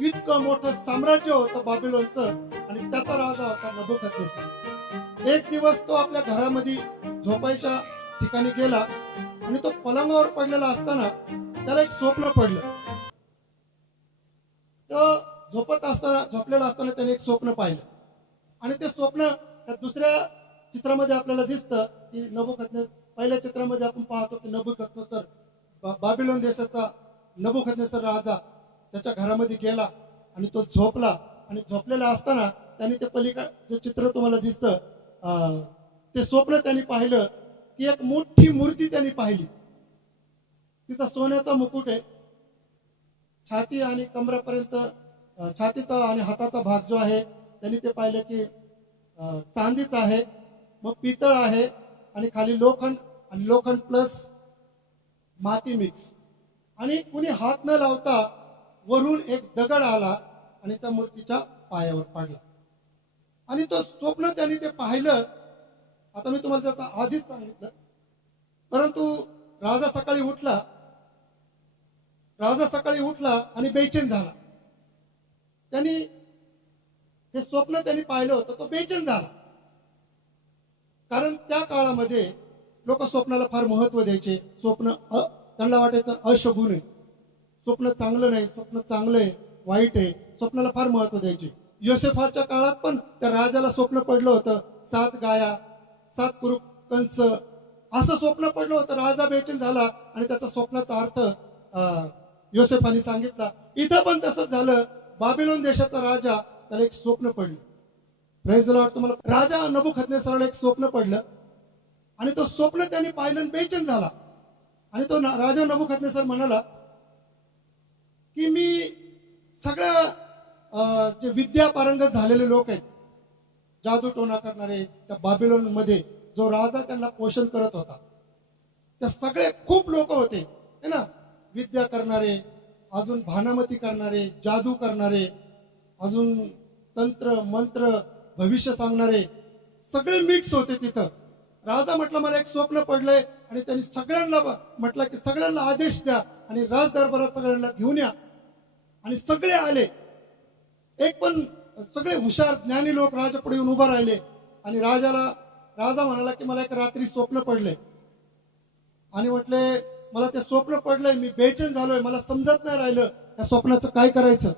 इतकं मोठं साम्राज्य होतं बाबिलोनचं आणि त्याचा राजा होता नबुकदनेस्सर. एक दिवस तो आपल्या घरामध्ये झोपायच्या ठिकाणी गेला आणि तो पलंगावर पडलेला असताना त्याला एक स्वप्न पडलं. तर झोपलेला असताना त्याने एक स्वप्न पाहिलं आणि ते स्वप्न त्या दुसऱ्या चित्रामध्ये आपल्याला दिसतं की पहिल्या चित्रामध्ये आपण पाहतो की नबुकदनेस्सर बाबिलोन देशाचा नबुकदनेस्सर राजा त्याच्या घरामध्ये गेला आणि तो झोपला आणि झोपलेला असताना त्यांनी ते जे चित्र तुम्हाला दिसतं ते स्वप्न त्यांनी पाहिलं की एक मोठी मूर्ती त्यांनी पाहिली. तिचा सोन्याचा मुकुट आहे. छाती आणि कमरापर्यंत छातीचा आणि हाताचा भाग जो आहे त्यांनी ते पाहिलं की चांदीचा आहे, मग पितळ आहे आणि खाली लोखंड आणि लोखंड प्लस माती मिक्स. आणि कुणी हात न लावता वरून एक दगड आला आणि त्या मूर्तीच्या पायावर पडला आणि तो स्वप्न त्यांनी ते पाहिलं. आता मी तुम्हाला त्याचा आधीच सांगितलं, परंतु राजा सकाळी उठला आणि बेचैन झाला. त्यांनी हे स्वप्न त्यांनी पाहिलं होतं, तो बेचैन झाला. कारण त्या काळामध्ये लोक स्वप्नाला फार महत्व द्यायचे. स्वप्न त्यांना वाटायचं अशुभून आहे, स्वप्न चांगलं नाही, स्वप्न चांगलं आहे, वाईट आहे, स्वप्नाला फार महत्व द्यायचे. योसेफाच्या काळात पण त्या राजाला स्वप्न पडलं होतं, 7 गाया 7 कुरूप कंस असं स्वप्न पडलं होतं. राजा बेचैन झाला आणि त्याचा स्वप्नाचा अर्थ योसेफाने सांगितला. इथं पण तसंच झालं. बाबिलोन देशाचा राजा, त्याला एक स्वप्न पडलं. Praise the Lord. तुम्हाला राजा नबुकदनेस्सरला एक स्वप्न पडलं आणि तो स्वप्न त्यांनी पाहिलं, बेचैन झाला आणि तो राजा नबुकदनेस्सर म्हणाला की मी सगळ्या जे विद्या पारंगत झालेले लोक आहेत, जादू टोना करणारे, त्या बाबिलोन मध्ये जो राजा त्यांना पोषण करत होता, त्या सगळे खूप लोक होते है ना, विद्या करणारे, अजून भानामती करणारे, जादू करणारे, अजून तंत्र मंत्र भविष्य सांगणारे, सगळे मिक्स होते तिथं. राजा म्हटलं मला एक स्वप्न पडलंय आणि त्यांनी सगळ्यांना म्हटलं की सगळ्यांना आदेश द्या आणि राज दरबारात सगळ्यांना घेऊन या. आणि सगळे आले. एक पण सगळे हुशार ज्ञानी लोक राजा पुढे येऊन उभा राहिले आणि राजा म्हणाला की मला एक रात्री स्वप्न पडले आणि म्हटले मला ते स्वप्न पडलंय, मी बेचैन झालोय, मला समजत नाही राहिलं त्या स्वप्नाचं काय करायचं.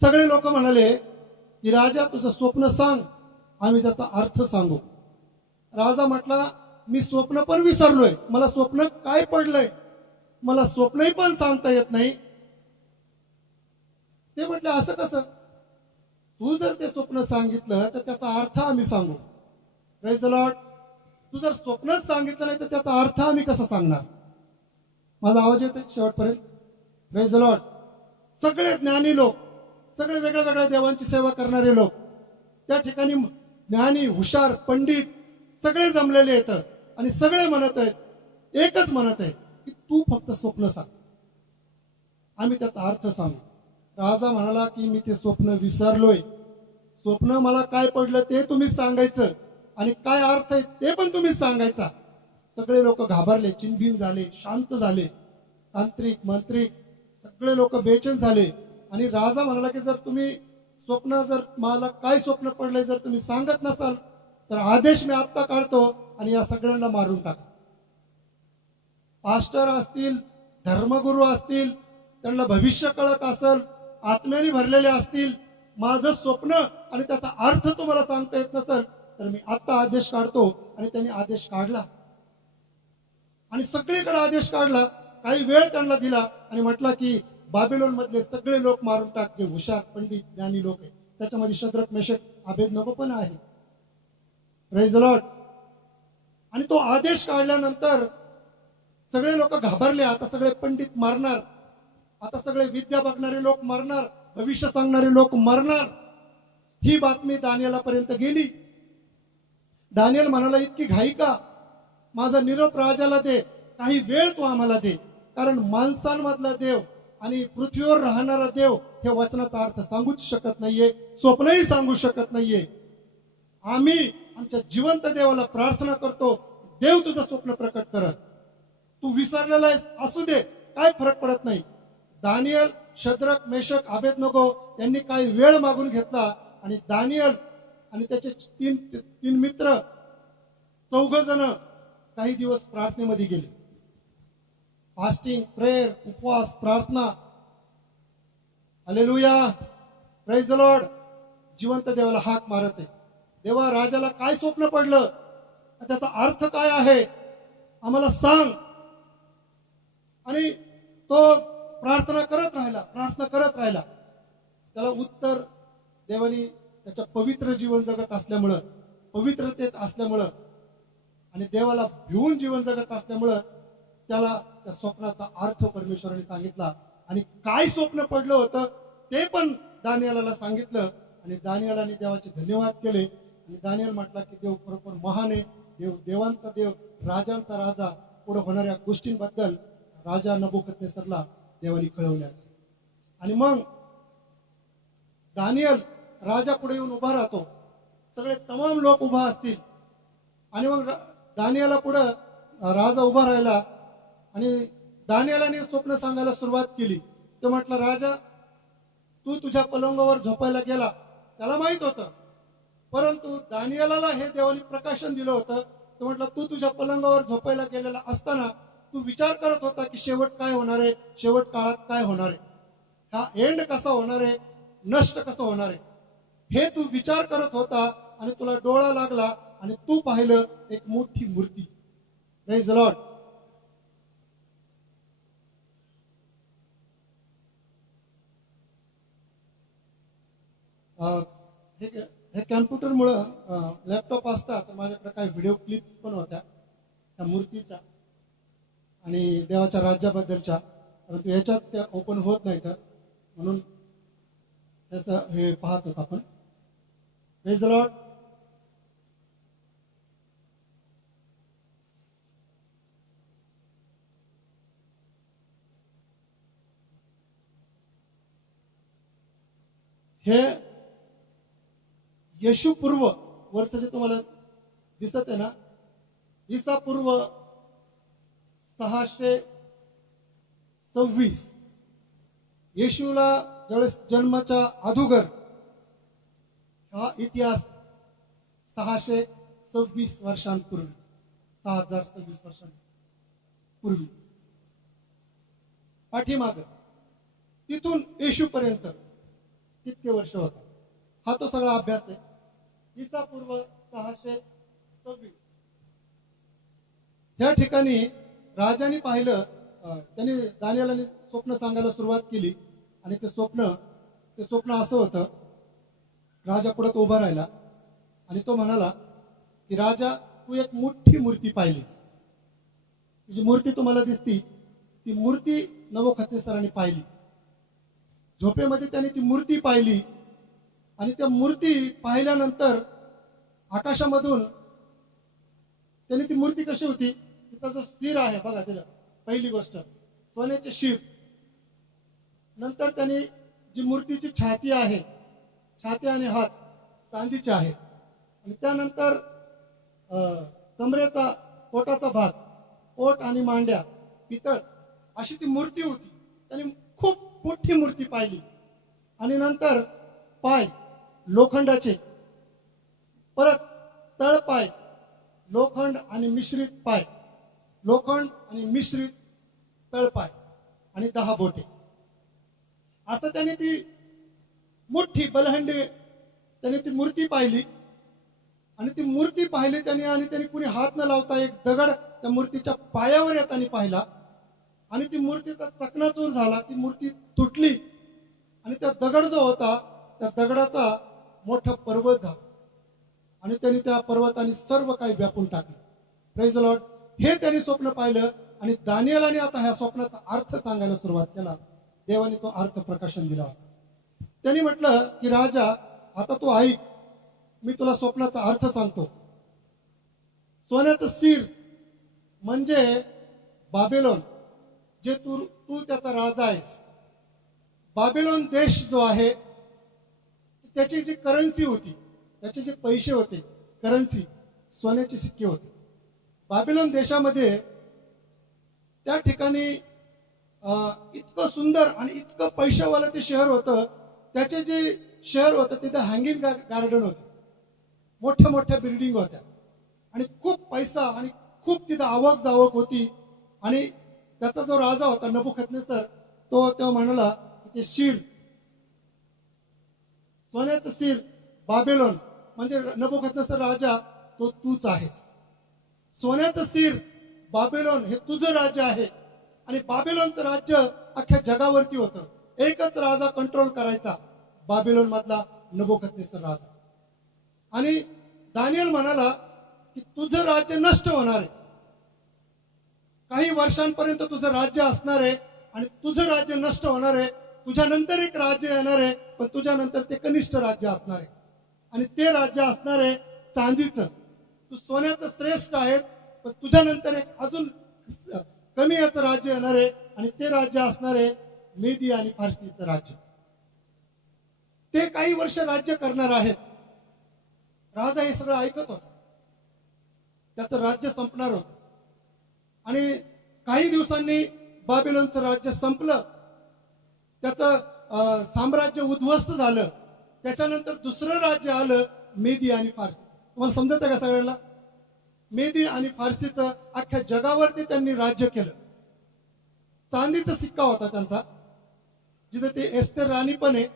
सगळे लोक म्हणाले की राजा तुझं स्वप्न सांग, आम्ही त्याचा अर्थ सांगू. राजा म्हटला मी स्वप्न पण विसरलोय, मला स्वप्न काय पडलंय मला स्वप्नही पण सांगता येत नाही. ते म्हटले असं कसं, तू जर ते स्वप्न सांगितलं तर त्याचा अर्थ आम्ही सांगू. Praise the Lord. तू जर स्वप्नच सांगितलं नाही तर त्याचा अर्थ आम्ही कसा सांगणार. माझा आवाज येतोय शेवटपर्यंत. Praise the Lord. सगळे ज्ञानी लोक, सगळे वेगळ्या वेगळ्या देवांची सेवा करणारे लोक त्या ठिकाणी, ज्ञानी हुशार पंडित सगळे जमलेले आहेत आणि सगळे म्हणत आहेत, एकच म्हणत आहे की तू फक्त स्वप्न सांग, आम्ही त्याचा अर्थ सांगू. राजा म्हणाला की मी ते स्वप्न विसरलोय, स्वप्न मला काय पडलं ते तुम्हीच सांगायचं आणि काय अर्थ आहे ते पण तुम्हीच सांगायचा. सगळे लोक घाबरले, चिंबीन झाले, शांत झाले. तांत्रिक मंत्रिक सगळे लोक बेचैन झाले आणि राजा म्हणाला की जर तुम्ही जर मला काय स्वप्न पडलंय जर तुम्ही सांगत नसाल तर आदेश मी आत्ता काढतो आणि या सगळ्यांना मारून टाका. पास्टर असतील, धर्मगुरू असतील, त्यांना भविष्य कळत असेल, आत्म्याने भरलेले असतील, माझं स्वप्न आणि त्याचा अर्थ तुम्हाला सांगता येत नसेल तर मी आत्ता आदेश काढतो. आणि त्यांनी आदेश काढला आणि सगळीकडे आदेश काढला. काही वेळ त्यांना दिला आणि म्हटलं की बाबिलोन मधले सगळे लोक मारून टाक, जे हुशार पंडित ज्ञानी लोक आहेत, त्याच्यामध्ये शद्रक मेशक अबेदनगो पण आहे. Praise the Lord. आणि तो आदेश काढल्यानंतर सगळे लोक घाबरले. आता सगळे पंडित मारणार, आता सगळे विद्या बघणारे लोक मरणार, भविष्य सांगणारे लोक मरणार. ही बातमी दानियेलापर्यंत गेली. दानियल म्हणाला इतकी घाई का, माझा निरोप राजाला दे, काही वेळ तू आम्हाला दे, कारण माणसांमधला देव आणि पृथ्वीवर राहणारा देव हे वचनाचा अर्थ सांगूच शकत नाहीये, स्वप्नही सांगू शकत नाहीये. आम्ही आमच्या जिवंत देवाला प्रार्थना करतो, देव तुझं स्वप्न प्रकट करत. तू विसरलेला असू दे, काय फरक पडत नाही. दानियल शद्रक मेशक आबेदनगो यांनी काही वेळ मागून घेतला आणि दानियल आणि त्याचे तीन मित्र 14 जण काही दिवस प्रार्थनेमध्ये गेले. फास्टिंग, प्रेयर, उपवास, प्रार्थना. Hallelujah, praise the Lord. जिवंत देवाला हाक मारत आहे. देवा, राजाला काय स्वप्न पडलं, त्याचा अर्थ काय आहे आम्हाला सांग. आणि तो प्रार्थना करत राहिला. त्याला उत्तर देवानी त्याच्या पवित्र जीवन जगत असल्यामुळं, पवित्रतेत असल्यामुळं आणि देवाला भिवून जीवन जगत असल्यामुळं त्याला त्या स्वप्नाचा अर्थ परमेश्वराने सांगितला. आणि काय स्वप्न पडलं होतं ते पण दानियेलाला सांगितलं. आणि दानियेलाने देवाचे धन्यवाद केले. आणि दानियल म्हटला की देव खरोखर महान आहे. देवांचा देव, राजांचा राजा. पुढे होणाऱ्या गोष्टींबद्दल राजा नबुकदनेस्सरला देवाने कळवण्यात. आणि मग दानियल राजा पुढे येऊन उभा राहतो. सगळे तमाम लोक उभा असतील. आणि मग दानियेला पुढे राजा उभा राहिला आणि दानियेलाने स्वप्न सांगायला सुरुवात केली. तो म्हटला, राजा, तू तुझ्या पलंगावर झोपायला गेला. त्याला माहित होतं, परंतु दानियेलाला हे देवाने प्रकाशन दिलं होतं. तो म्हटला, तू तुझ्या पलंगावर झोपायला गेलेला असताना तू विचार करत होता की शेवट काय होणार आहे, शेवट काळात काय होणार आहे, हा एंड कसा होणार आहे, नष्ट कसं होणार आहे, हे तू विचार करत होता. आणि तुला डोळा लागला आणि तू पाहिलं एक मोठी मूर्ती. Praise the Lord. हे कॅम्प्युटरमुळं लॅपटॉप असतात तर माझ्याकडे काही व्हिडिओ क्लिप्स पण होत्या त्या मूर्तीच्या आणि देवाच्या राज्याबद्दलच्या, परंतु याच्यात त्या ओपन होत नाही. तर म्हणून त्याचं हे पाहत होतो आपण. Praise the Lord. हे येशू पूर्व वर्ष जे तुम्हाला दिसत आहे ना, ईसा पूर्व 626. येशूला ज्यावेळेस जन्माच्या अगोदर हा इतिहास 626 वर्षांपूर्वी, 6026 वर्षांपूर्वी पाठीमाग तिथून येशूपर्यंत कितके वर्ष होतात हा तो सगळा अभ्यास आहे. ईसा पूर्व 626 या ठिकाणी राजाने पाहिलं. त्यांनी दानियेलाने स्वप्न सांगायला सुरुवात केली. आणि ते स्वप्न असं होतं. राजा पुढे उभा राहिला आणि तो म्हणाला की राजा, तू एक मोठी मूर्ती पाहिलीस. जी मूर्ती तुम्हाला दिसती ती मूर्ती नबुकदनेस्सराने पाहिली. झोपेमध्ये त्याने ती मूर्ती पाहिली. आणि त्या मूर्ती पाहिल्यानंतर आकाशामधून त्याने ती मूर्ती कशी होती, तिचा जो शिर आहे बघा, तिला पहिली गोष्ट सोन्याचे शिर. नंतर त्यांनी जी मूर्तीची छाती आहे, छाती आणि हात चांदीचे आहेत. आणि त्यानंतर कमरेचा, पोटाचा भाग, पोट आणि मांड्या पितळ अशी ती मूर्ती होती. त्यांनी खूप मोठी मूर्ती पाहिली. आणि नंतर पाय लोखंडाचे, परत तळपाय लोखंड आणि मिश्रित पाय, लोखंड आणि मिश्रित तळपाय आणि 10 बोटे. असं त्याने ती मोठी बलहंडी त्याने ती मूर्ती पाहिली. आणि ती मूर्ती पाहिली त्याने. आणि त्याने कुणी हात न लावता एक दगड त्या मूर्तीच्या पायावर येताना पाहिला. आणि ती मूर्तीचा चकनाचूर झाला, ती मूर्ती तुटली. आणि त्या दगड जो होता त्या दगडाचा मोठा पर्वत झाला. आणि त्यांनी त्या पर्वताने सर्व काही व्यापून टाकलं. Praise the Lord. हे त्यांनी स्वप्न पाहिलं. आणि दानियेलाने आता ह्या स्वप्नाचा अर्थ सांगायला सुरुवात केला. देवाने तो अर्थ प्रकाशन दिला होता. त्यांनी म्हटलं की राजा, आता तू ऐक, मी तुला स्वप्नाचा अर्थ सांगतो. सोन्याचं सीर म्हणजे बाबेलोन, जे तू त्याचा राजा आहेस. बाबेलोन देश जो आहे त्याची जी करन्सी होती, त्याचे जे पैसे होते, करन्सी सोन्याचे सिक्के होते. बाबेलोन देशामध्ये त्या ठिकाणी इतकं सुंदर आणि इतकं पैशावालं ते शहर होतं. त्याचे जे शहर होतं तिथे हँगिंग गार्डन होतं, मोठ्या मोठ्या बिल्डिंग होत्या आणि खूप पैसा आणि खूप तिथं आवक जावक होती. आणि त्याचा जो राजा होता नबुकदनेस्सर, तो तेव्हा म्हणाला की ते शीर, सोन्याचं शीर, बाबेलोन म्हणजे नबुकदनेस्सर राजा तो तूच आहेस. सोन्याचं शीर बाबेलोन हे तुझं राज्य आहे. आणि बाबेलोनचं राज्य अख्ख्या जगावरती होतं. एकच राजा कंट्रोल करायचा, बाबेलोन मधला नबुकदनेस्सर राजा. आणि दानियल म्हणाला की तुझं राज्य नष्ट होणार आहे, काही वर्षांपर्यंत तुझं राज्य असणार आहे आणि तुझं राज्य नष्ट होणार आहे. तुझ्या नंतर एक राज्य येणार आहे, पण तुझ्या नंतर ते कनिष्ठ राज्य असणार आहे आणि ते राज्य असणार आहे चांदीचं. तू सोन्याचं श्रेष्ठ आहेस, पण तुझ्या नंतर एक अजून कमी याचं राज्य येणार आहे आणि ते राज्य असणार आहे मेदी आणि फारसीचं राज्य. ते काही वर्ष राज्य करणार आहेत. राजा हे सगळं ऐकत होता. त्याचं राज्य संपणार होतं आणि काही दिवसांनी बाबिलोनचं राज्य संपलं. त्याचं साम्राज्य उद्ध्वस्त झालं. त्याच्यानंतर दुसरं राज्य आलं मेदी आणि फारसी. तुम्हाला समजत आहे का सगळ्यांना? मेदी आणि फारसीचं अख्ख्या जगावरती त्यांनी राज्य केलं. चांदीचा सिक्का होता त्यांचा, जिथे ते एस्तेर राणी पण आहे.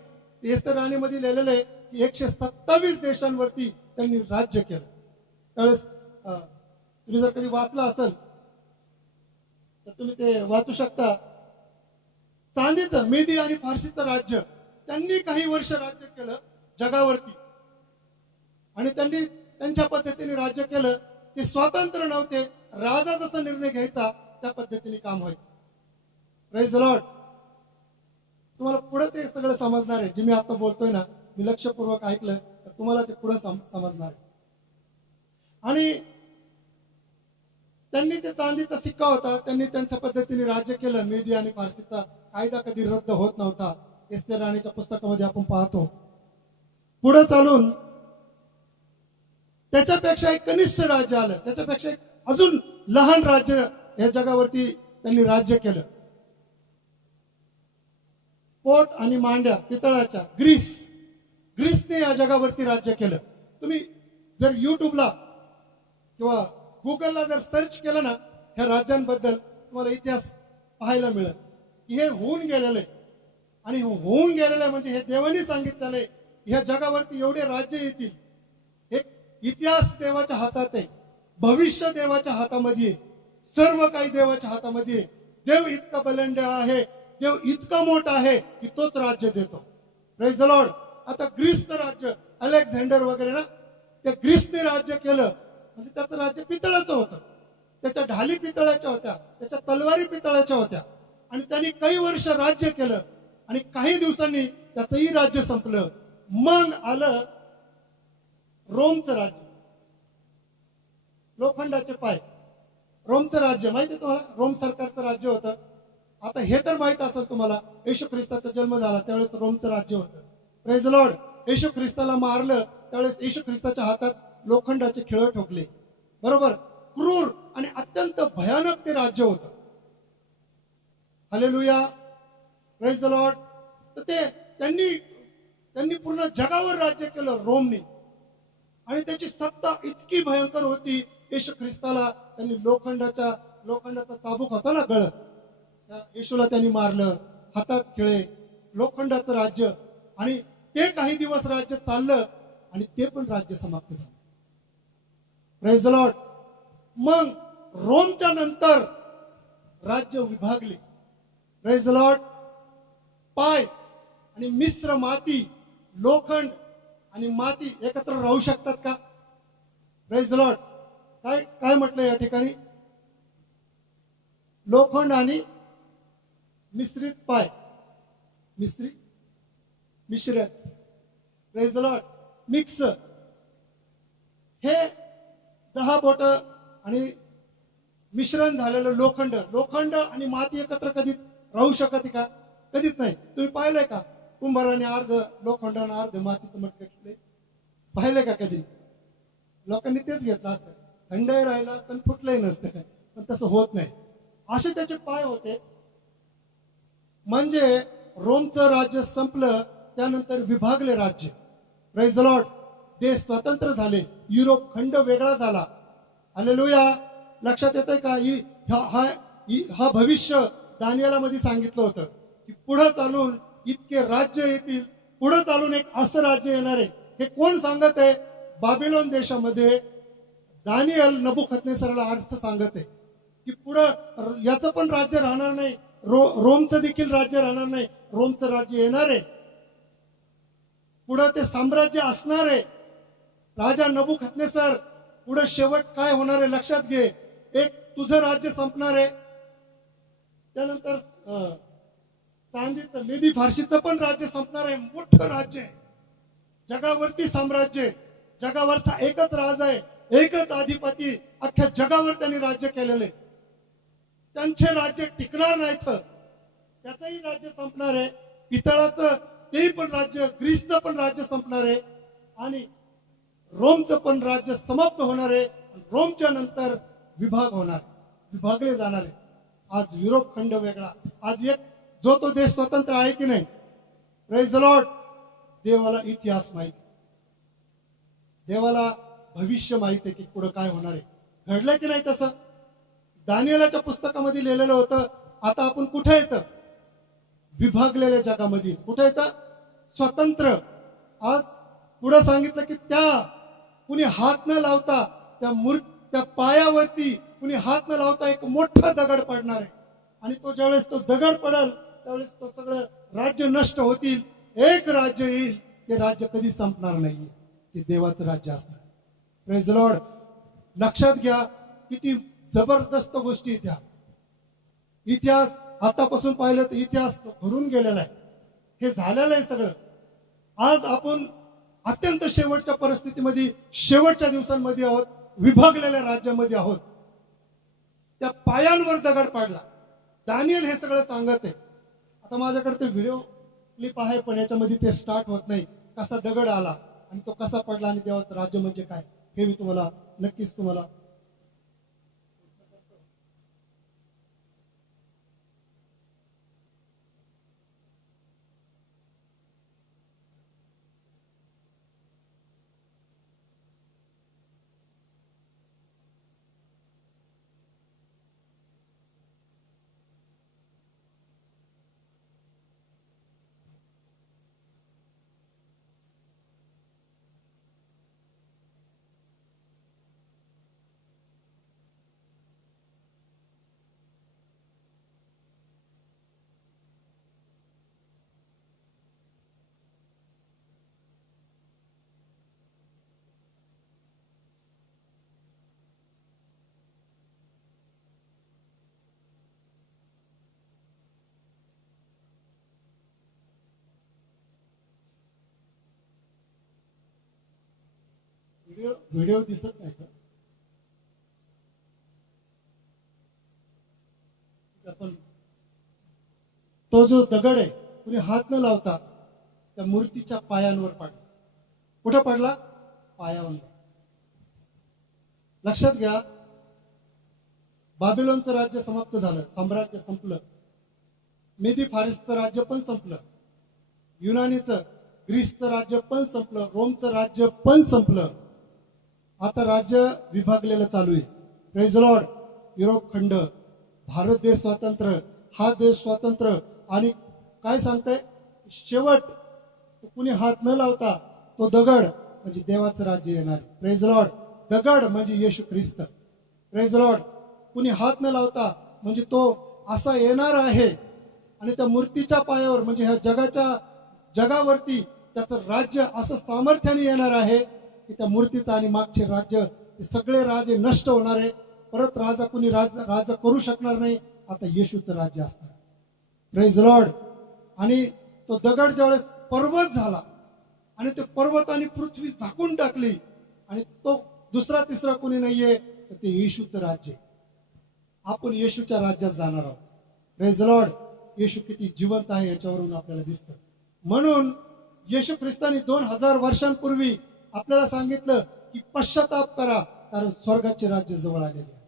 एस्तेर राणी मध्ये लिहिलेलं आहे की 127 देशांवरती त्यांनी राज्य केलं. त्यावेळेस तुम्ही जर कधी वाचलं असेल तर तुम्ही ते वाचू शकता. चांदीचं मेदी आणि फारसीचं राज्य त्यांनी काही वर्ष राज्य केलं जगावरती आणि त्यांनी त्यांच्या पद्धतीने राज्य केलं. ते स्वतंत्र नव्हते. राजा जसा निर्णय घ्यायचा त्या पद्धतीने काम व्हायचं. Praise the Lord. तुम्हाला पुढे ते सगळं समजणार आहे. जे मी आता बोलतोय ना, मी लक्षपूर्वक ऐकलं तर तुम्हाला ते पुढे समजणार आहे. आणि त्यांनी ते चांदीचा सिक्का होता, त्यांनी त्यांच्या पद्धतीने राज्य केलं. मेदी आणि फारसीचा कायदा कधी रद्द होत नव्हता. एस्तेर राणीच्या पुस्तकामध्ये आपण पाहतो. पुढे चालून त्याच्यापेक्षा एक कनिष्ठ राज्य आलं, त्याच्यापेक्षा एक अजून लहान राज्य या जगावरती त्यांनी राज्य केलं. पोट आणि मांड्या पितळाच्या, ग्रीसने या जगावरती राज्य केलं. तुम्ही जर युट्यूबला किंवा गुगलला जर सर्च केलं ना ह्या राज्यांबद्दल, तुम्हाला इतिहास पाहायला मिळेल की हे होऊन गेलेलं आहे. आणि होऊन गेलेलं आहे म्हणजे हे देवाने सांगितलेलं आहे. ह्या जगावरती एवढे राज्य येतील. एक इतिहास देवाच्या हातात आहे, भविष्य देवाच्या हातामध्ये आहे, सर्व काही देवाच्या हातामध्ये आहे. देव इतका बलंड आहे, देव इतका मोठा आहे की तोच राज्य देतो. Praise the Lord. आता ग्रीसचं राज्य अलेक्झांडर वगैरे ना, त्या ग्रीसने राज्य केलं म्हणजे त्याचं राज्य पितळाचं होतं. त्याच्या ढाली पितळाच्या होत्या, त्याच्या तलवारी पितळाच्या होत्या. आणि त्यांनी काही वर्ष राज्य केलं आणि काही दिवसांनी त्याचंही राज्य संपलं. मग आलं रोमचं राज्य, लोखंडाचे पाय. रोमचं राज्य माहिती तुम्हाला, रोम सरकारचं राज्य होतं. आता हे तर माहित असेल तुम्हाला, येशू ख्रिस्ताचा जन्म झाला त्यावेळेस रोमचं राज्य होतं. Praise the lord. येशू ख्रिस्ताला मारलं त्यावेळेस येशू ख्रिस्ताच्या हातात लोखंडाचे खिळ ठोकले. बरोबर. क्रूर आणि अत्यंत भयानक ते राज्य होतं. हालेलुया. Praise the Lord. तर ते त्यांनी पूर्ण जगावर राज्य केलं रोमने. आणि त्याची सत्ता इतकी भयंकर होती. येशू ख्रिस्ताला त्यांनी लोखंडाचा चाबूक होता ना गळ, येशूला त्यांनी मारलं, हातात खिळे, लोखंडाचं राज्य. आणि ते काही दिवस राज्य चाललं आणि ते पण राज्य समाप्त झालं. Praise the Lord. मग रोमच्या नंतर राज्य विभागले. Praise the Lord. पाय आणि मिश्र माती, लोखंड आणि माती एकत्र राहू शकतात का? Praise the Lord. काय म्हटलं या ठिकाणी? लोखंड आणि मिश्रित पाय, मिश्रित. Praise the Lord. मिक्स. हे 10 बोट आणि मिश्रण झालेलं लोखंड आणि माती एकत्र कधीच राहू शकते का? कधीच नाही. तुम्ही पाहिलंय का कुंभाराने अर्ध लोखंड आणि अर्ध मातीचं मटकं घेतलंय? पाहिलंय का कधी? लोकांनी तेच घेतलं असतं, थंडही राहिला तर फुटलंही नसतं. पण तसं होत नाही. असे त्याचे पाय होते म्हणजे रोमचं राज्य संपलं, त्यानंतर विभागले राज्य. Praise the Lord. देश स्वतंत्र झाले, युरोप खंड वेगळा झाला. हालेलुया. लक्षात येतंय का? हा भविष्य दानिएलामध्ये सांगितलं होतं की पुढे चालून इतके राज्य येतील, पुढे चालून एक असं राज्य येणार आहे. हे कोण सांगत आहे? बाबिलोन देशामध्ये दानिएल नबुकदनेस्सरला अर्थ सांगत आहे की पुढं याचं पण राज्य राहणार नाही, रोमचं देखील राज्य राहणार नाही, रोमचं राज्य येणार आहे. पुढं ते साम्राज्य असणार आहे. राजा नबुकदनेस्सर पुढे शेवट काय होणार आहे लक्षात घे. एक तुझं राज्य संपणार आहे, त्यानंतर चांदीचं मेदी फारशीचं पण राज्य संपणार आहे. मोठं राज्य आहे, जगावरती साम्राज्य, जगावरचा एकच राज आहे, एकच अधिपती, अख्ख्या जगावर त्यांनी राज्य केलेले. त्यांचे राज्य टिकणार नाहीत, त्याचंही राज्य संपणार आहे. पितळाचं तेही पण राज्य, ग्रीसचं पण राज्य संपणार आहे आणि रोमचं पण राज्य समाप्त होणार आहे. रोमच्या नंतर विभाग होणार, विभागले जाणार आहे. आज युरोप खंड वेगळा, आज एक जो तो देश स्वतंत्र आहे की नाही? Praise the Lord. देवाला इतिहास माहिती, देवाला भविष्य माहिती आहे की पुढे काय होणार आहे. घडलं की नाही तसं? दानिएलाच्या पुस्तकामध्ये लिहिलेलं होतं. आता आपण कुठे येतं? विभागलेल्या जगामध्ये. कुठे येतं? स्वतंत्र. आज पुढे सांगितलं की त्या कुणी हात न लावता त्या पायावरती कुणी हात न लावता एक मोठा दगड पडणार आहे आणि तो ज्यावेळेस तो दगड पडेल त्यावेळेस तो सगळं राज्य नष्ट होतील. एक राज्य येईल, ते राज्य कधी संपणार नाही, ते देवाचं राज्य असणार. Praise the Lord. लक्षात घ्या किती जबरदस्त गोष्टी त्या. इतिहास आतापासून पाहिलं तर इतिहास घडून गेलेला आहे, हे झालेलं आहे सगळं. आज आपण अत्यंत शेवटच्या परिस्थितीमध्ये, शेवटच्या दिवसांमध्ये आहोत, विभागलेल्या राज्यामध्ये आहोत. त्या पायांवर दगड पाडला. दानिएल हे सगळं सांगत आहे. आता माझ्याकडे ते व्हिडिओ क्लिप आहे, पण याच्यामध्ये ते स्टार्ट होत नाही. कसा दगड आला आणि तो कसा पडला आणि देवाचं राज्य म्हणजे काय हे मी तुम्हाला नक्कीच तुम्हाला व्हिडिओ दिसत नाही का? आपण तो जो दगड आहे कुणी हात न लावता त्या मूर्तीच्या पायांवर पडला. कुठं पडला? पायावर. लक्षात घ्या, बाबिलोनचं राज्य समाप्त झालं, साम्राज्य संपलं. मेदी फारसचं राज्य पण संपलं, युनानीचं ग्रीसचं राज्य पण संपलं, रोमचं राज्य पण संपलं. आता राज्य विभागलेलं चालू आहे. Praise the Lord. युरोप खंड, भारत देश स्वतंत्र, हा देश स्वतंत्र. आणि काय सांगताय? शेवट कुणी हात न लावता तो दगड म्हणजे देवाचं राज्य येणार. Praise the lord. दगड म्हणजे येशू ख्रिस्त. Praise the lord. कुणी हात न लावता म्हणजे तो असा येणार आहे आणि त्या मूर्तीच्या पायावर म्हणजे ह्या जगावरती त्याचं राज्य असं सामर्थ्याने येणार आहे की त्या मूर्तीचं आणि मागचे राज्य हे सगळे राजे नष्ट होणार आहे. परत राजा कुणी राजा करू शकणार नाही. आता येशूचं राज्य असणार. Praise the Lord. आणि तो दगड ज्यावेळेस पर्वत झाला आणि ते पर्वत आणि पृथ्वी झाकून टाकली आणि तो दुसरा तिसरा कोणी नाहीये, तर ते येशूचं राज्य. आपण येशूच्या राज्यात जाणार आहोत. Praise the lord. येशू किती जिवंत आहे याच्यावरून आपल्याला दिसतं. म्हणून येशू ख्रिस्तानी 2000 वर्षांपूर्वी आपल्याला सांगितलं की पश्चाताप करा, कारण स्वर्गाचे राज्य जवळ आलेले आहे.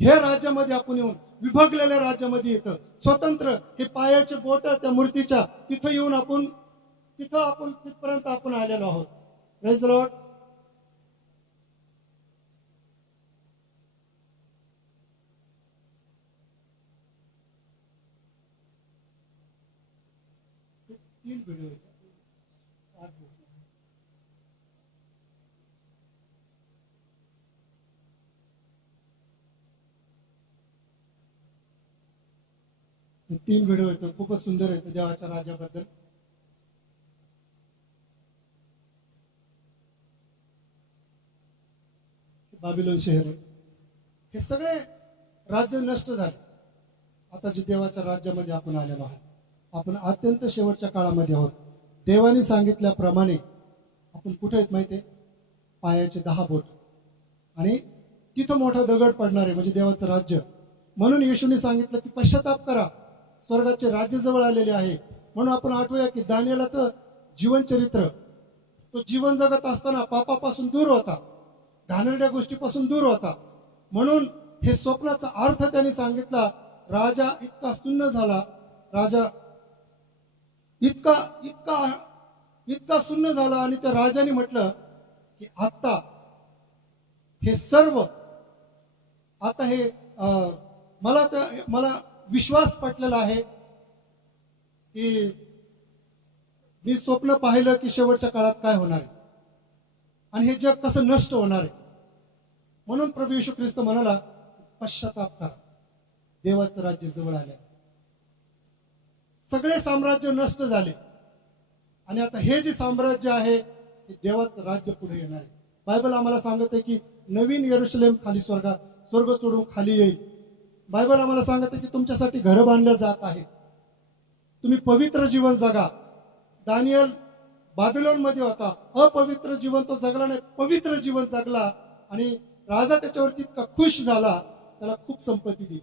हे राज्यामध्ये आपण येऊन विभागलेल्या राज्यामध्ये येतं. स्वतंत्र हे पायाचे बोट त्या मूर्तीच्या तिथं येऊन आपण तिथपर्यंत आपण आलेलो आहोत. Praise the Lord. तीन व्हिडिओ आहेत. तीन व्हिडिओ आहेत, खूपच सुंदर आहेत देवाच्या राज्याबद्दल. बाबिलोन शहर आहे. हे सगळे राज्य नष्ट झाले. आता जे देवाच्या राज्यामध्ये आपण आलेलो आहोत, आपण अत्यंत शेवटच्या काळामध्ये आहोत. देवाने सांगितल्याप्रमाणे आपण कुठे आहेत माहिती आहे? पायाचे 10 बोट आणि तिथं मोठा दगड पडणार आहे, म्हणजे देवाचं राज्य. म्हणून येशूने सांगितलं की पश्चाताप करा, स्वर्गाचे राज्य जवळ आलेले आहे. म्हणून आपण आठवूया की दानिएलाचं जीवनचरित्र, तो जीवन जगत असताना पापापासून दूर होता, घाणेरड्या गोष्टीपासून दूर होता. म्हणून हे स्वप्नाचा अर्थ त्यांनी सांगितला. राजा इतका सुन्न झाला, राजा इतका इतका इतका सुन्न झाला आणि त्या राजाने म्हटलं की आता हे सर्व, आता हे मला विश्वास पटलेला आहे की मी स्वप्न पाहिलं की शेवटच्या काळात काय होणार आहे आणि हे जग कसं नष्ट होणार आहे. म्हणून प्रभू येशू ख्रिस्त म्हणाला पश्चाताप करा, देवाचं राज्य जवळ आले. सगळे साम्राज्य नष्ट झाले आणि आता हे जे साम्राज्य आहे हे देवाचं राज्य पुढे येणार आहे. बायबल आम्हाला सांगत आहे की नवीन यरूशलेम खाली स्वर्ग सोडून खाली येईल. बायबल आम्हाला सांगत आहे की तुमच्यासाठी घरं बांधल्या जात आहेत, तुम्ही पवित्र जीवन जगा. दानिएल बाबिलोन मध्ये होता, अपवित्र जीवन तो जगला नाही, पवित्र जीवन जगला आणि राजा त्याच्यावरती इतका खुश झाला, त्याला खूप संपत्ती दिली,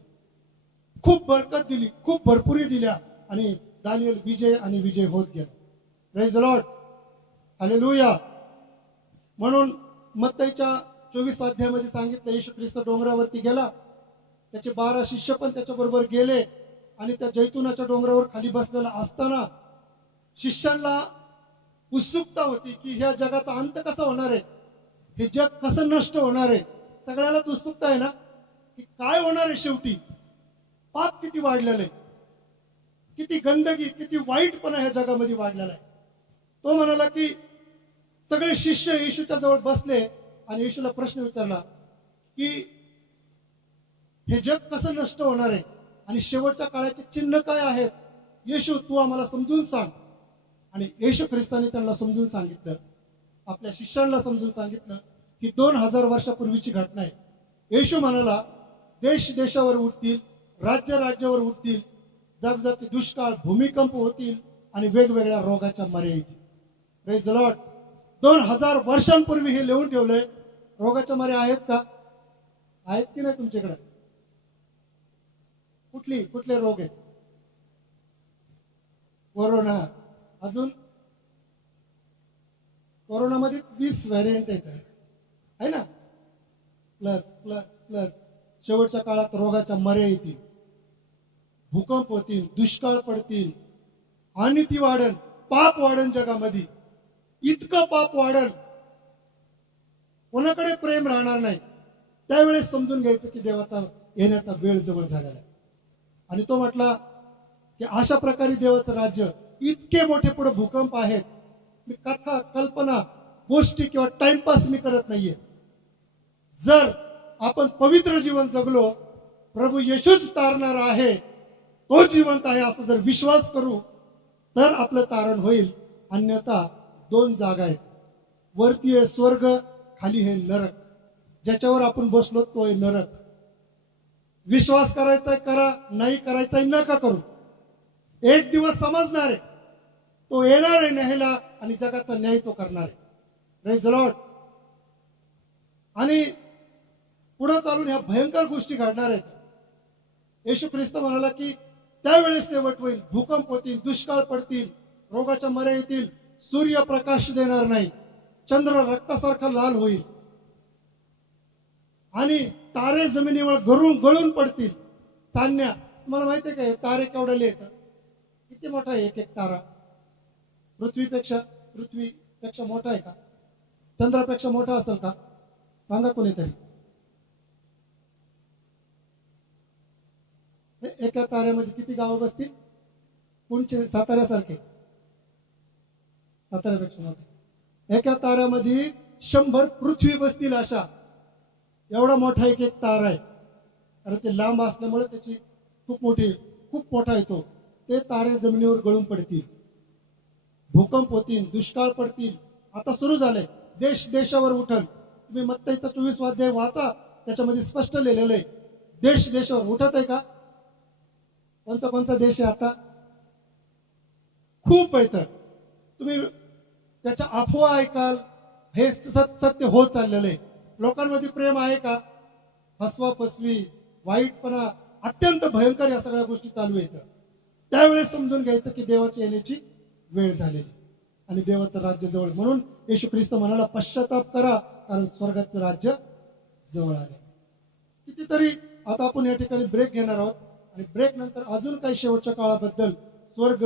खूप बरकत दिली, खूप भरपुरी दिल्या आणि दानिएल विजय होत गेला. Praise the Lord, hallelujah. म्हणून मत्तईच्या 24 अध्यायामध्ये सांगितलं येशू ख्रिस्त डोंगरावरती गेला, त्याचे 12 शिष्य पण त्याच्याबरोबर गेले आणि त्या जैतुनाच्या डोंगरावर खाली बसलेला असताना शिष्यांना उत्सुकता होती की ह्या जगाचा अंत कसा होणार आहे, हे जग कसं नष्ट होणार आहे. सगळ्यालाच उत्सुकता आहे ना की काय होणार आहे शेवटी. पाप किती वाढलेलं आहे, किती गंदगी, किती वाईटपणा ह्या जगामध्ये वाढलेला आहे. तो म्हणाला की सगळे शिष्य येशूच्या जवळ बसले आणि येशूला प्रश्न विचारला की हे जग कसं नष्ट होणार आहे आणि शेवटच्या काळाचे चिन्ह काय आहेत, येशू तू आम्हाला समजून सांग. आणि येशू ख्रिस्ताने त्यांना समजून सांगितलं, आपल्या शिष्यांना समजून सांगितलं की 2000 वर्षापूर्वीची घटना आहे. येशू म्हणाला देश देशावर उठतील, राज्य राज्यावर उठतील, जगजागी दुष्काळ, भूमिकंप होतील आणि वेगवेगळ्या रोगाच्या मर्या येतील. Praise the Lord. 2000 वर्षांपूर्वी हे लिहून ठेवलंय. रोगाच्या मर्या आहेत का? आहेत की नाही तुमच्याकडे? कुठले रोग आहेत? कोरोना, अजून कोरोनामध्येच 20 व्हॅरियंट आहेत आहे ना. प्लस प्लस प्लस शेवटच्या काळात रोगाच्या मर्या येतील, भूकंप होतील, दुष्काळ पडतील, अनिती वाढन, पाप वाढन जगामध्ये, इतकं पाप वाढन कोणाकडे प्रेम राहणार नाही. त्यावेळेस समजून घ्यायचं की देवाचा येण्याचा वेळ जवळ झालेला आहे. आणि तो म्हटला की अशा प्रकारे देवाचं राज्य, इतके मोठे पुढे भूकंप आहेत, मी कथा कल्पना गोष्टी किंवा टाइमपास मी करत नाहीये. जर आपण पवित्र जीवन जगलो, प्रभू येशूच तारणार आहे, तो जिवंत आहे असं जर विश्वास करू तर आपलं तारण होईल. अन्यथा 2 जागा आहेत, वरती आहे स्वर्ग, खाली हे नरक. ज्याच्यावर आपण बसलो तो आहे नरक. विश्वास करायचाय करा, नाही करायचाय नका करू. एक दिवस समजणार आहे, तो येणार आहे न्यायला आणि जगाचा न्याय तो करणार आहे. Praise the Lord. आणि पुढे चालून ह्या भयंकर गोष्टी घडणार आहेत. येशू ख्रिस्त म्हणाला की त्यावेळेस शेवट होईल, भूकंप होतील, दुष्काळ पडतील, रोगाच्या मर्या येतील, सूर्य प्रकाश देणार नाही, चंद्र रक्तासारखा लाल होईल आणि तारे जमिनीवर गळून पडतील, चांदण्या, तुम्हाला माहिती आहे का हे तारे केवढ्याले येतं? किती मोठा आहे एक एक तारा? पृथ्वीपेक्षा मोठा आहे का? चंद्रापेक्षा मोठा असेल का? सांगा कोणीतरी. एका ताऱ्यामध्ये किती गावं बसतील? कोणचे? साताऱ्यासारखे? साताऱ्यापेक्षा मोठे. एका ताऱ्यामध्ये 100 पृथ्वी बसतील अशा. एवढा मोठा एक एक तारा आहे. कारण ते लांब असल्यामुळे त्याची खूप मोठा येतो. ते तारे जमिनीवर गळून पडतील, भूकंप होतील, दुष्काळ पडतील. आता सुरू झालंय. देश देशावर उठल. तुम्ही मत्तईचा 24 अध्याय वाचा, त्याच्यामध्ये स्पष्ट लिहिलेलं आहे. देश देशावर उठत आहे का? कोणचा देश आहे आता? खूप आहे. तर तुम्ही त्याच्या अफवा ऐकाल, हे सत्य होत चाललेलं आहे. लोकांमध्ये प्रेम आहे का? फसवा फसवी, वाईटपणा, अत्यंत भयंकर या सगळ्या गोष्टी चालू आहेत. त्यावेळेस समजून घ्यायचं की देवाची येण्याची वेळ झालेली आणि देवाचं राज्य जवळ. म्हणून येशू ख्रिस्त म्हणाला, पश्चाताप करा, कारण स्वर्गाचं राज्य जवळ आले. कितीतरी आता आपण या ठिकाणी ब्रेक घेणार आहोत आणि ब्रेक नंतर अजून काही शेवटच्या काळाबद्दल, स्वर्ग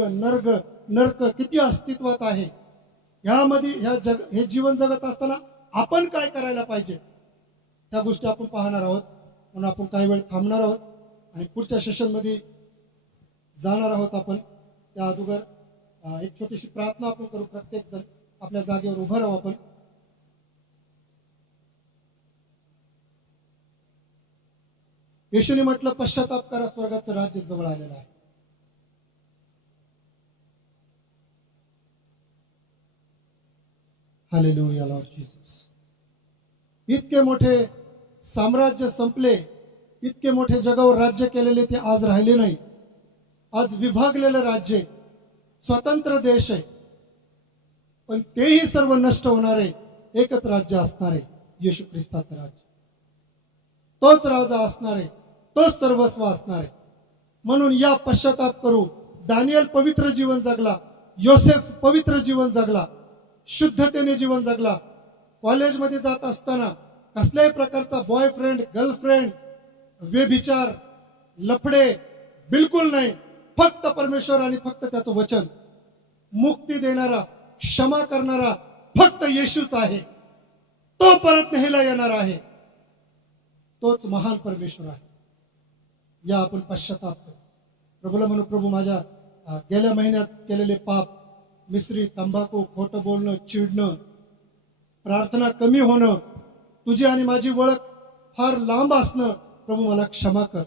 नर्क किती अस्तित्वात आहे, ह्यामध्ये हे जीवन जगत असताना आपण काय करायला पाहिजे, त्या गोष्टी आपण पाहणार आहोत. म्हणून आपण काही वेळ थांबणार आहोत आणि पुढच्या सेशनमध्ये जाणार आहोत. आपण त्या अगोदर एक छोटीशी प्रार्थना आपण करू. प्रत्येक जण आपल्या जागेवर उभं राहू. आपण येशूने म्हटलं, पश्चाताप करा, स्वर्गाचं राज्य जवळ आलेलं आहे. Hallelujah Lord Jesus. इतके मोठे साम्राज्य संपले, इतके मोठे जगावर राज्य केलेले ते आज राहिले नाही. आज विभागलेलं राज्य, स्वतंत्र देश आहे, पण तेही सर्व नष्ट होणारे एकच राज्य असणार आहे, येशू ख्रिस्ताचं राज्य. तोच राजा असणार आहे, तोच सर्वस्व असणार आहे. म्हणून या पश्चाताप करू. दानियल पवित्र जीवन जगला, योसेफ पवित्र जीवन जगला, शुद्धतेने जीवन जगला. कॉलेजमध्ये जात असताना कसल्याही प्रकारचा बॉयफ्रेंड, गर्लफ्रेंड, व्यभिचार, लफडे बिलकुल नाही. फक्त परमेश्वर आणि फक्त त्याचं वचन. मुक्ती देणारा, क्षमा करणारा फक्त येशूच आहे. तो परत न्यायला येणार आहे. तोच महान परमेश्वर आहे. या आपण पश्चाताप करू. प्रभूला म्हणू, प्रभू माझ्या गेल्या महिन्यात केलेले पाप, मिसरी, तंबाखू, खोटं बोलणं, चिडणं, प्रार्थना कमी होणं, तुझी आणि माझी ओळख फार लांब असणं, प्रभू मला क्षमा कर.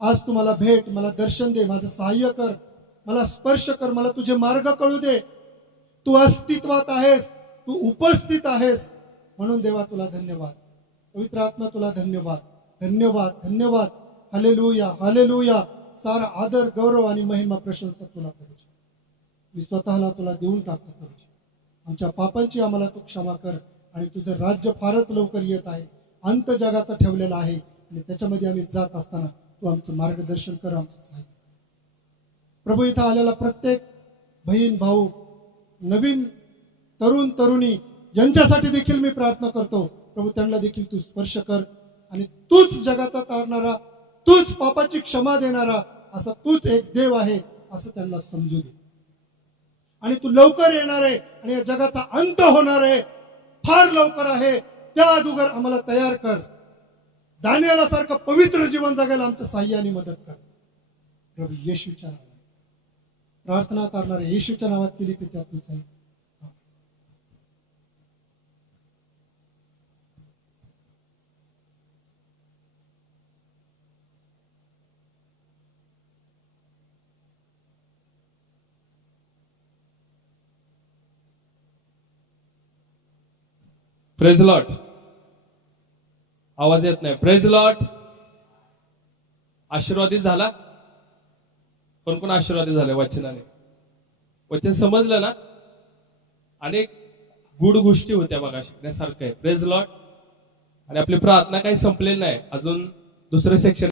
आज तू मला भेट, मला दर्शन दे, माझं सहाय्य कर, मला स्पर्श कर, मला तुझे मार्ग कळू दे. तू अस्तित्वात आहेस, तू उपस्थित आहेस. म्हणून देवा तुला धन्यवाद. पवित्र आत्मा तुला धन्यवाद, धन्यवाद, धन्यवाद. Hallelujah, hallelujah. सारा आदर, गौरव आणि महिमा, प्रशंसा तुला प्रभू. मी स्वतःला तुला देऊन टाकतो प्रभू. आमच्या पापांची आम्हाला तू क्षमा कर. आणि तुझं राज्य फारच लवकर येत आहे, अंत जगाचा ठेवलेला आहे आणि त्याच्यामध्ये आम्ही जात असताना तू आमचं मार्गदर्शन कर, आमचं सहाय्य. प्रभू, इथं आलेला प्रत्येक बहीण भाऊ, नवीन तरुण तरुणी यांच्यासाठी देखील मी प्रार्थना करतो. प्रभू, त्यांना देखील तू स्पर्श कर आणि तूच जगाचा तारणारा, तूच पापाची क्षमा देणारा असा तूच एक देव आहे असं त्यांना समजू दे. आणि तू लवकर येणार आहे आणि या जगाचा अंत होणार आहे, फार लवकर आहे. त्या अगोदर आम्हाला तयार कर. दानिएलासारखं पवित्र जीवन जगायला आमच्या सहाय्याने मदत कर. प्रभू येशूच्या नावात प्रार्थना करणारे, येशूच्या नावात केली की त्यात तुझा. Praise Lord. आवाज येत नाही. Praise Lord. आशीर्वादित झाला? कोण कोण आशीर्वादित झाले वचनाने? वचन समजलं ना? अनेक गुड गोष्टी होत्या बघा, शिकण्यासारखं आहे. Praise Lord. आणि आपली प्रार्थना काही संपलेली नाही, अजून दुसरं सेक्शन